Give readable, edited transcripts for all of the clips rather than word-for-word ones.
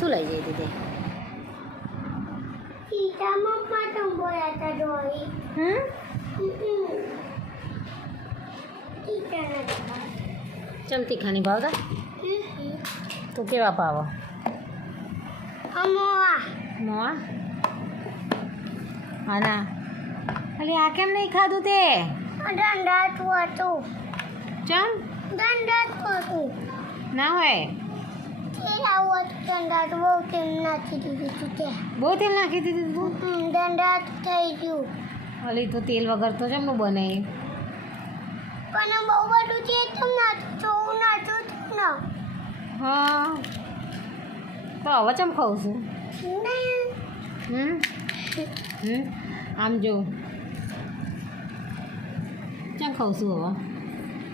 શું લઈ જઈ હતી તે? ચમ તીખા નહીં ભાવતા? તું કેવા ભાવો? મોવા હા ના અલી આ કેમ નહીં ખાધું તે? ચમ ના હોય બહુ તેલ નાખી દીધું તું? થઈ ગયું અલી તો તેલ વગર તો જમનું બને. પણ બહુ બધું છે તો નાચું ને હા તો હવે ચમ ખાઉં છું? આમ જો ચમ ખાઉં છું હવે?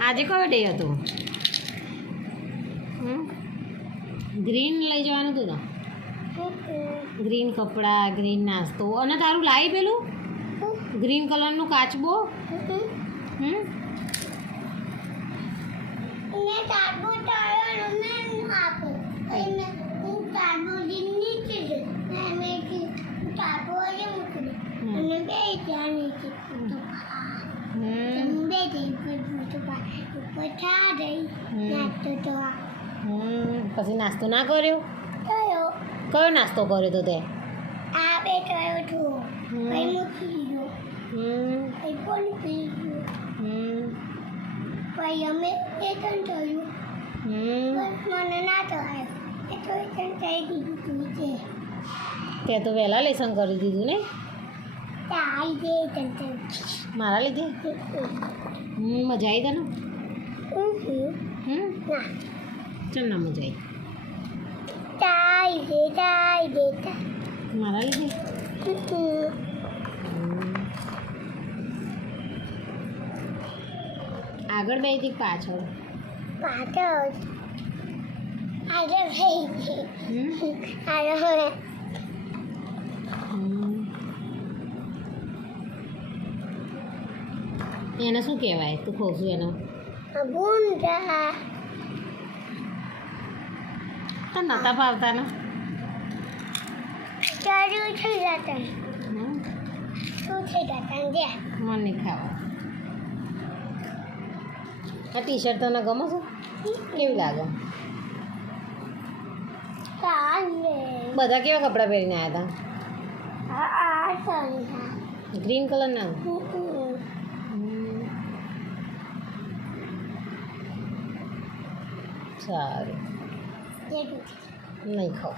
આજે કયો ડે હતો? ગ્રીન લઈ જવાનું હતું ને? ગ્રીન કપડાં ગ્રીન નાસ્તો અને તારું લાવી પેલું ગ્રીન કલરનું કાચબો. પછી નાસ્તો ના કર્યો? કયો નાસ્તો કર્યો તો તે? અમે એતન થયું મને ના થયું એ તો એતન થઈ દીધું છે. તે તો વહેલા લેસન કરી દીધું ને મારા લીધે? મજા આવી તને? ચમ ના મજા આવી મારા લીધે? આગળ બે હતી પાછળ? એને શું કહેવાય તું ખાઉં છું એનો? તો નતા ભાવતા ને? મને નહીં ખાવા. આ ટી શર્ટ તને ગમે છે? કેવી લાગે? બધા કેવા કપડાં પહેરીને આવ્યા હતા? ગ્રીન કલરના? સારું નહીં ખાવ.